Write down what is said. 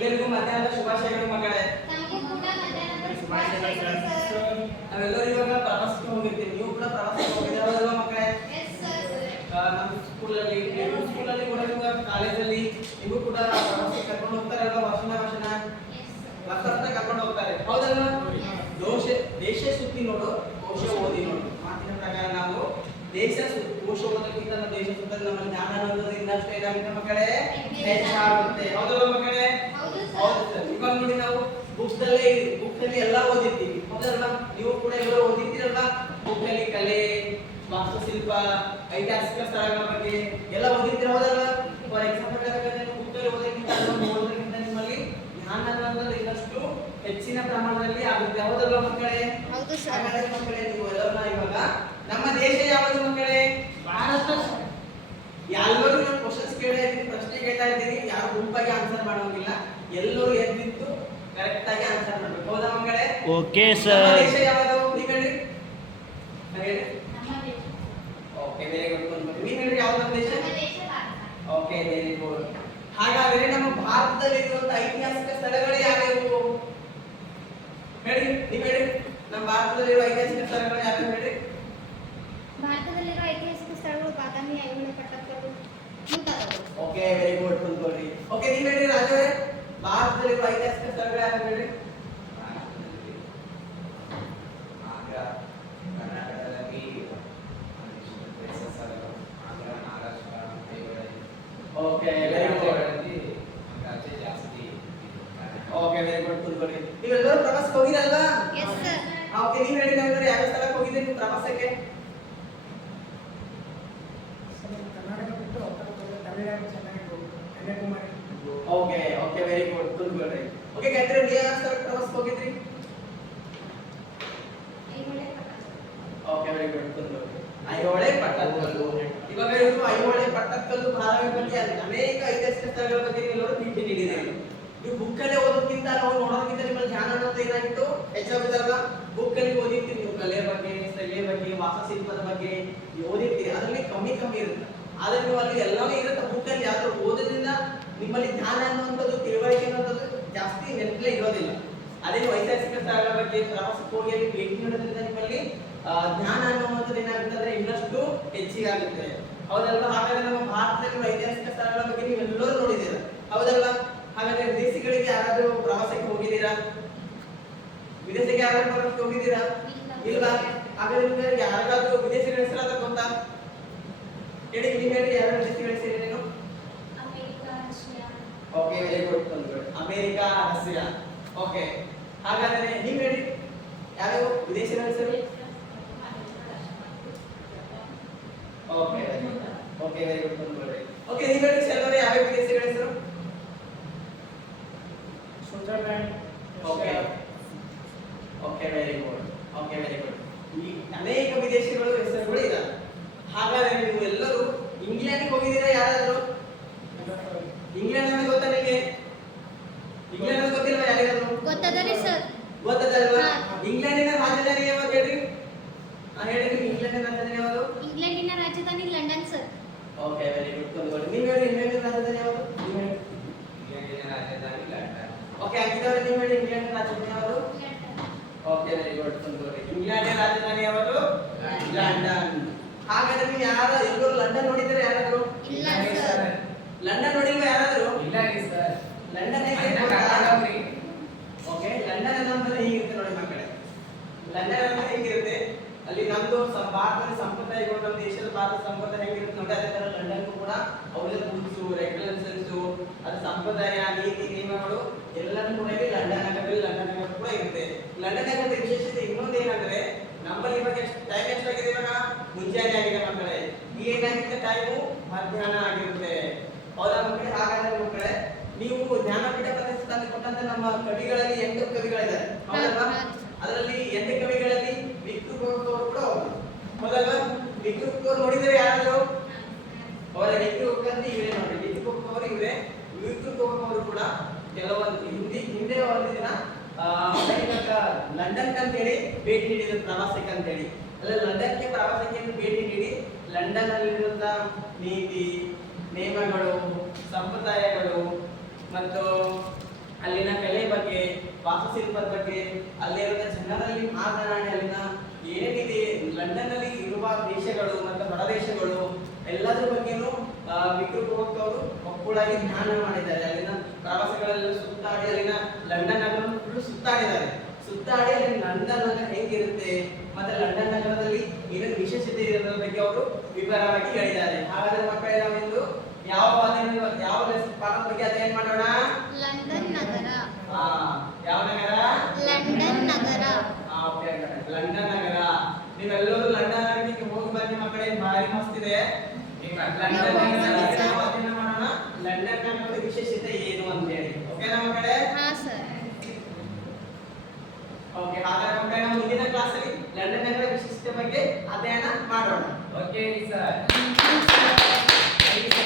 ಎಲ್ಲರಿಗೂ ಮಧ್ಯಾಹ್ನದ ಶುಭಾಶಯಗಳು ಮಕ್ಕಳೇ. ನಮಗೂ ಕೂಡ ಮಧ್ಯಾಹ್ನದ ಶುಭಾಶಯಗಳು ಸರ್. ನಾವೆಲ್ಲರೂ ಇವಾಗ ಪ್ರವಾಸಕ್ಕೆ ಹೋಗಿರ್ತೀವಿ. ನೀವು ಕೂಡ ಪ್ರವಾಸಕ್ಕೆ ಹೋಗಿದ್ದೀರಲ್ವಾ ಮಕ್ಕಳೇ? Yes sir. ನಮ್ಮ ಸ್ಕೂಲಲ್ಲಿ ಕೂಡ ಇವಾಗ ಕಾಲೇಜಲ್ಲಿ ನೀವು ಕೂಡ ಪ್ರವಾಸಕ್ಕೆ ಕರ್ಕೊಂಡು ಹೋಗ್ತಾರಲ್ವಾ? ವರ್ಷ ಕರ್ಕೊಂಡು ಹೋಗ್ತಾರೆ, ಹೌದಲ್ವಾ? ದೇಶ ಸುತ್ತಿ ನೋಡು, ಕೋಶ ಓದಿ ನೋಡು ಮಾತಿನ ಪ್ರಕಾರ ನಾವು ಕೋಶ ಓದೋಕ್ಕಿಂತ ನಾವು ದೇಶ ಸುತ್ತಲು ನಮ್ಮ ಜ್ಞಾನ ಅನ್ನೋದು ಇನ್ನಷ್ಟು ಏನಾಗುತ್ತೆ ಮಕ್ಕಳೇ? ಹೆಚ್ಚಾಗುತ್ತೆ, ಹೌದಲ್ವಾ ಮಕ್ಕಳೇ? ಹೌದು ಸರ್. ಇವಾಗ ನೋಡಿ ನಾವು ಬುಕ್ಸ್ ಅಲ್ಲಿ ಎಲ್ಲ ಓದಿರ್ತೀವಿ, ಹೌದಲ್ವಾ? ನೀವು ಕೂಡ ಎಲ್ಲರೂ ಓದಿರ್ತೀರಲ್ವಾ? ಬುಕ್ ಅಲ್ಲಿ ಕಲೆ, ವಾಸ್ತುಶಿಲ್ಪ, ಐತಿಹಾಸಿಕ ಸ್ಥಳಗಳ ಬಗ್ಗೆ ಎಲ್ಲ ಓದಿರ್ತೀರ, ಹೌದಲ್ವಾ? ಫಾರ್ ಎಕ್ಸಾಂಪಲ್ ನೀವು ಬುಕ್ ಅಲ್ಲಿ ಓದೋಕ್ಕಿಂತ ಓದೋದ್ರಿಂದ ನಿಮ್ಮಲ್ಲಿ ಜ್ಞಾನ ಅನ್ನೋದು ಇನ್ನಷ್ಟು ಹೆಚ್ಚಿನ ಪ್ರಮಾಣದಲ್ಲಿ ಆಗುತ್ತೆ, ಹೌದಲ್ವಾ ಮಕ್ಕಳೇ? ಹೌದು ಸರ್. ಹಾಗಾದ್ರೆ ಮಕ್ಕಳೇ ನೀವು ಎಲ್ಲರೂ ಇವಾಗ ನಮ್ಮ ದೇಶ ಯಾವುದು ಮಕ್ಕಳೇ? ಭಾರತ. ಎಲ್ಲರೂ ನಾನು ಕ್ವಶನ್ಸ್ ಕೇಳ್ತಾ ಇದ್ದೀನಿ, ಪ್ರಶ್ನೆ ಕೇಳ್ತಾ ಇದ್ದೀನಿ, ಯಾರು ಗುಂಪಾಗಿ ಆನ್ಸರ್ ಮಾಡೋಂಗಿಲ್ಲ, ಎಲ್ಲರೂ ಎದ್ದಿತ್ತು ಕರೆಕ್ಟ್ ಆಗಿ ಆನ್ಸರ್ ಮಾಡಬೇಕು, ಹೌದಾ ಮಕ್ಕಳೇ? ಓಕೆ ನಮ್ಮ ಸರ್. ದೇಶ ಯಾವುದು ನೀವು ಹೇಳಿ? ಹೇಳಿ. ನಮ್ಮ ದೇಶ. Okay, very good. ನೀವು ಹೇಳಿ ಯಾವುದು ನಮ್ಮ ದೇಶ? ನಮ್ಮ ದೇಶ ಭಾರತ. Okay, very good. ಹಾಗಾದರೆ ನಮ್ಮ ಭಾರತದಲ್ಲಿರುವಂತಹ ಐತಿಹಾಸಿಕ ಸ್ಥಳಗಳು ಯಾವ್ಯಾವು ಹೇಳಿ? ನೀವು ಹೇಳಿ. ನಮ್ಮ ಭಾರತದಲ್ಲಿರುವ ಐತಿಹಾಸಿಕ ಸ್ಥಳಗಳು ಯಾವ್ಯಾವು ಹೇಳಿ? ಭಾರತದಲ್ಲಿರುವ ಐತಿಹಾಸಿಕ ಸ್ಥಳಗಳು ಬಾದಾಮಿ, ಐಹೊಳೆ, ಪಟ್ಟದಕಲ್ಲು ಮುಂತಾದವು. Okay, very good. ಕುಂತ್ಕೊಳ್ಳಿ. ಓಕೆ, ನೀವು ಹೇಳಿ ರಾಜು ಅವರೇ, ಭಾರತದಲ್ಲಿರುವ ಐತಿಹಾಸಿಕ ಸ್ಥಳಗಳು ಯಾವ್ಯಾವು ಹೇಳಿ? Okay, very good. Okay, very good. ಕುಂತ್ಕೊಳ್ಳಿ. ನೀವೆಲ್ಲರೂ ಪ್ರವಾಸಕ್ಕೆ ಹೋಗಿರಲ್ವಾ? Yes sir. ಓಕೆ, ನೀವು ಹೇಳಿ ನಮ್ಗೆ ಯಾವ ಸ್ಥಳಕ್ಕೆ ಹೋಗಿದ್ದೀರಿ ನೀವು ಪ್ರವಾಸಕ್ಕೆ? ಕರ್ನಾಟಕ ಬಿಟ್ಟು Tamil Nadu, Chennai, Kanyakumari. Okay, okay, very good. ಕುಂತ್ಕೊಳ್ಳಿ. ಓಕೆ, ಗಾಯತ್ರಿ, ನೀವು ಯಾವ ಸ್ಥಳಕ್ಕೆ ಪ್ರವಾಸಕ್ಕೆ ಹೋಗಿದ್ರಿ? Aihole, Pattadakal. Okay, very good. ಕುಂತ್ಕೊಳ್ಳಿ. ಐಹೊಳೆ, ಪಟ್ಟದಕಲ್ಲು. ಇವಾಗ ಇವರು ಐಹೊಳೆ, ಪಟ್ಟದಕಲ್ಲು, ಬಾದಾಮಿ ಬಗ್ಗೆ ಅನೇಕ ಐತಿಹಾಸಿಕ ಸ್ಥಳಗಳ ಬಗ್ಗೆ ನೀವೆಲ್ಲರೂ ಭೇಟಿ ನೀಡಿದ್ದೀರಿ. ನೀವು ಬುಕ್ ಅಲ್ಲಿ ಓದೋದಕ್ಕಿಂತ ನಾವು ನೋಡೋದಕ್ಕಿಂತ ನಿಮ್ಮ ಜ್ಞಾನ ಅನ್ನೋದು ಏನಾಗಿತ್ತು? ಹೆಚ್ಚಾಗುತ್ತಲ್ವಾ? ಬುಕ್ ಅಲ್ಲಿ ಓದಿರ್ತೀರಿ ನೀವು ಕಲೆ ಬಗ್ಗೆ, ಸ್ಥಳೀಯ ಬಗ್ಗೆ, ವಾಸ್ತುಶಿಲ್ಪದ ಬಗ್ಗೆ ನೀವು ಓದಿರ್ತೀರಿ, ಅದರಲ್ಲಿ ಕಮ್ಮಿ ಇರುತ್ತೆ. ಆದ್ರೆ ನೀವು ಅಲ್ಲಿ ಎಲ್ಲಾನು ಇರುತ್ತೆ ಬುಕ್ ಅಲ್ಲಿ, ಯಾವ್ದು ಓದೋದ್ರಿಂದ ನಿಮ್ಮಲ್ಲಿ ಜ್ಞಾನ ಅನ್ನುವಂಥದ್ದು, ತಿಳುವಳಿಕೆ ಅನ್ನುವಂಥದ್ದು ಜಾಸ್ತಿ ನೆನಪಲ್ಲೇ ಇರೋದಿಲ್ಲ. ಅದೇ ನೀವು ಐತಿಹಾಸಿಕ ಸ್ಥಳಗಳ ಬಗ್ಗೆ ಪ್ರವಾಸಕ್ಕೆ ಹೋಗಿ ಅಲ್ಲಿ ಭೇಟಿ ನೀಡೋದ್ರಿಂದ ನಿಮ್ಮಲ್ಲಿ ಜ್ಞಾನ ಅನ್ನುವಂಥದ್ದು ಏನಾಗುತ್ತೆ ಅಂದ್ರೆ ಇನ್ನಷ್ಟು ಹೆಚ್ಚಿಗಾಗುತ್ತೆ, ಹೌದಲ್ವಾ? ಹಾಗಾದ್ರೆ ನಮ್ಮ ಭಾರತದಲ್ಲಿ ಐತಿಹಾಸಿಕ ಸ್ಥಳಗಳ ಬಗ್ಗೆ ನೀವೆಲ್ಲರೂ ನೋಡಿದ್ದೀರಾ, ಹೌದಲ್ವಾ? ಹಾಗಾದ್ರೆ ವಿದೇಶಿಗಳಿಗೆ ಯಾರಾದ್ರೂ ಪ್ರವಾಸಕ್ಕೆ ಹೋಗಿದ್ದೀರಾ? ವಿದೇಶಕ್ಕೆ ಯಾರಾದ್ರೂ ಪ್ರವಾಸಕ್ಕೆ ಹೋಗಿದ್ದೀರಾ? ಇಲ್ವಾ? ಹಾಗಾದ್ರೆ ನಿಮ್ಗೆ ಯಾರಿಗಾದ್ರೂ ವಿದೇಶಿಗಳ ಹೆಸರಾದ್ರೂ ಗೊತ್ತಾ? ಹೇಳಿ, ನೀವು ಹೇಳಿ, ಯಾರು ವಿದೇಶಿಗಳ ಹೆಸರು ಏನು? America, Russia. Okay, very good. America, Russia. Okay, ಹಾಗಾದ್ರೆ ನೀವು ಹೇಳಿ ಯಾವ್ಯಾವ ವಿದೇಶಿಗಳ ಹೆಸರು? Okay, okay, very good. Okay, ನೀವು ಹೇಳಿ ಸರ್, ಯಾವ್ಯಾವ ವಿದೇಶಿಗಳ ಹೆಸರು? Switzerland. Okay, okay, very good. Okay, very good. ಈ ಅನೇಕ ವಿದೇಶಿಗಳು ಹೆಸರುಗಳು ಇದಾವೆ. ಹಾಗಾದ್ರೆ ನೀವು ಎಲ್ಲರೂ ಇಂಗ್ಲೆಂಡ್ಗೆ ಹೋಗಿದ್ದೀರಾ ಯಾರಾದ್ರೂ? ಇಂಗ್ಲೆಂಡ್ ಅಂದ್ರೆ ಗೊತ್ತಾ ನಿಮಗೆ? ಇಂಗ್ಲೆಂಡ್ ಅಂದ್ರೆ ಗೊತ್ತಿಲ್ವಾ ಯಾರಿಗಾದ್ರೂ? ಗೊತ್ತದರಿ ಸರ್. ಗೊತ್ತದಲ್ವಾ? ಹಾ. ಇಂಗ್ಲೆಂಡಿನ ರಾಜಧಾನಿ ಯಾವುದು ಹೇಳ್ರಿ? ಹೇಳಿ, ನೀವು ಇಂಗ್ಲೆಂಡಿನ ರಾಜಧಾನಿ ಯಾವುದು? ಇಂಗ್ಲೆಂಡಿನ ರಾಜಧಾನಿ London sir. Okay, very good. ಕುಂತ್ಕೊಳ್ಳಿ. ನೀವು ಹೇಳಿ, ಇಂಗ್ಲೆಂಡಿನ ರಾಜಧಾನಿ ಯಾವುದು? ನೀವು ಹೇಳಿ. ಓಕೆ, ಹಾಗಿದ್ರೆ ನೀವು ಹೇಳಿ, ಇಂಗ್ಲೆಂಡಿನ ರಾಜಧಾನಿ ಯಾವುದು? Okay, very good. ಕುಂತ್ಕೊಳ್ಳಿ. ಇಂಗ್ಲೆಂಡಿನ ರಾಜಧಾನಿ ಯಾವುದು? ಲಂಡನ್. ಹಾಗಾದ್ರೆ ನೀವು ಯಾರು ಎಲ್ಲರೂ ಲಂಡನ್ ನೋಡಿದ್ರೆ ಯಾರಾದ್ರೂ? ಇಲ್ಲ ಸರ್. ಲಂಡನ್ ನೋಡಿಲ್ವಾ ಯಾರಾದ್ರೂ? ಲಂಡನ್ ಹೇಗೆ? ಓಕೆ, ಲಂಡನ್ ಅನ್ನೋದು ಹೀಗಿರುತ್ತೆ ನೋಡಿ ಮಕ್ಕಳೇ. ಲಂಡನ್ ಅಂದ್ರೆ ಹೇಗಿರುತ್ತೆ? ಅಲ್ಲಿ ನಮ್ದು ಭಾರತದ ಸಂಪ್ರದಾಯಗಳು, ನಮ್ಮ ದೇಶದ ಭಾರತ ಸಂಪ್ರದಾಯ ಹೇಗಿರುತ್ತೆ ನೋಡಿ, ಅದೇ ತರ ಲಂಡನ್ ಕೂಡ ಅವರ ರೂಲ್ಸು, ರೆಗ್ಯುಲೇಷನ್ಸ್, ಅದು ಸಂಪ್ರದಾಯ, ನೀತಿ ನಿಯಮಗಳು ಎಲ್ಲನೂ ಕೂಡ ಇಲ್ಲಿ ಲಂಡನ್ ನಗರದಲ್ಲಿ ಕೂಡ ಇರುತ್ತೆ. ಲಂಡನ್ ನಗರದ ವಿಶೇಷತೆ ಇನ್ನೊಂದು ಏನಂದ್ರೆ, ನಮ್ಮಲ್ಲಿ ಇವಾಗ ಟೈಮ್ ಎಷ್ಟಾಗಿದೆ? ಇವಾಗ ಮುಂಜಾನೆ ಆಗಿದೆ ಮಕ್ಕಳೇ. ಈಗ ಏನಾಗಿದೆ? ಟೈಮು ಮಧ್ಯಾಹ್ನ ಆಗಿರುತ್ತೆ, ಹೌದಾ ಮಕ್ಕಳೇ? ಹಾಗಾದ್ರೆ ಮಕ್ಕಳೇ, ನೀವು ಜ್ಞಾನಪೀಠ ಪ್ರಶಸ್ತಿ ತಂದು ಕೊಟ್ಟಂತ ನಮ್ಮ ಕವಿಗಳಲ್ಲಿ 8 ಕವಿಗಳಿದ್ದಾರೆ, ಹೌದಲ್ವಾ? ಅದರಲ್ಲಿ 8 ಕವಿಗಳಲ್ಲಿ ವಿಕ್ಟರ್ ಹುಗೋ ಕೂಡ ಒಬ್ಬರು, ಹೌದಲ್ವಾ? ವಿಕ್ಟರ್ ಹುಗೋ ನೋಡಿದ್ರೆ ಯಾರಾದ್ರು? ಅವರ ವಿಕ್ಟರ್ ಹುಗೋ ಅಂತ ಇವರೇ ನೋಡಿ, ವಿಕ್ಟರ್ ಹುಗೋ ಅವರು ಇವರೇ. ವಿಕ್ಟರ್ ಹುಗೋ ಅವರು ಕೂಡ ಕೆಲವೊಂದು ಹಿಂದೆ ಒಂದು ದಿನ ಲಂಡನ್ ಅಂತೇಳಿ ಭೇಟಿ ನೀಡಿದ ಪ್ರವಾಸಕ್ಕೆ ಅಂತೇಳಿ, ಅಲ್ಲ ಲಂಡನ್ಗೆ ಪ್ರವಾಸಕ್ಕೆ ಭೇಟಿ ನೀಡಿ ಲಂಡನ್ ಅಲ್ಲಿರುವಂತಹ ನೀತಿ ನಿಯಮಗಳು, ಸಂಪ್ರದಾಯಗಳು ಮತ್ತು ಅಲ್ಲಿನ ಕಲೆ ಬಗ್ಗೆ, ವಾಸ್ತುಶಿಲ್ಪದ ಬಗ್ಗೆ, ಅಲ್ಲಿರುವ ಜನರಲ್ಲಿ ಮಾತನಾಡಿ ಅಲ್ಲಿನ ಏನಿದೆ ಲಂಡನ್ ನಲ್ಲಿ ಇರುವ ದೇಶಗಳು ಮತ್ತು ಹೊರ ದೇಶಗಳು ಎಲ್ಲದ್ರ ಬಗ್ಗೆನೂ ವಿಕ್ರು ಗೋಖಲೆ ಅವರು ಒಕ್ಕೂಳಾಗಿ ಧ್ಯಾನ ಮಾಡಿದ್ದಾರೆ. ಅಲ್ಲಿನ ಪ್ರವಾಸಗಳೆಲ್ಲ ಸುತ್ತಾಡಿ ಅಲ್ಲಿನ ಲಂಡನ್ ನಗರವನ್ನು ಫುಲ್ ಸುತ್ತಾಡಿದ್ದಾರೆ. ಸುತ್ತಾಡಿ ಅಲ್ಲಿ ಲಂಡನ್ ನಗರ ಹೇಗಿರುತ್ತೆ ಮತ್ತೆ ಲಂಡನ್ ನಗರದಲ್ಲಿ ಏನೇನು ವಿಶೇಷತೆ ಇರೋದ್ರ ಬಗ್ಗೆ ಅವರು ವಿವರವಾಗಿ ಹೇಳಿದ್ದಾರೆ. ಹಾಗಾದ್ರೆ ಮಕ್ಕಳೇ ನಾವಿಂದು ಯಾವ ಪಾಠದ ಬಗ್ಗೆ ಅಧ್ಯಯನ ಮಾಡೋಣ? ಲಂಡನ್ ನಗರ. ಯಾವ ನಗರ? ಲಂಡನ್ ನಗರ. ಓಕೆ, ಲಂಡನ್ ನಗರ. ನೀವೆಲ್ಲರೂ ಲಂಡನ್ ನಗರಕ್ಕೆ ಹೋಗಿ ಬನ್ನಿ ಮಕ್ಕಳೇ, ಭಾರಿ ಮಸ್ತ್ ಇದೆ. ಲಂಡನ್ ನಗರ ನಾವು ಅಧ್ಯಯನ ಮಾಡೋಣ. ಲಂಡನ್ ನಗರದ ವಿಶೇಷತೆ ಏನು ಅಂತ ಹೇಳಿ. ಓಕೆನಾ ಮಕ್ಕಳೇ? ಹಾ ಸರ್. ಓಕೆ, ಹಾಗಾದ್ರೆ ಮಕ್ಕಳೇ ನಾವು ಮುಂದಿನ ಕ್ಲಾಸಲ್ಲಿ ಲಂಡನ್ ನಗರ ವಿಶೇಷತೆ ಬಗ್ಗೆ ಅಧ್ಯಯನ ಮಾಡೋಣ. Okay sir.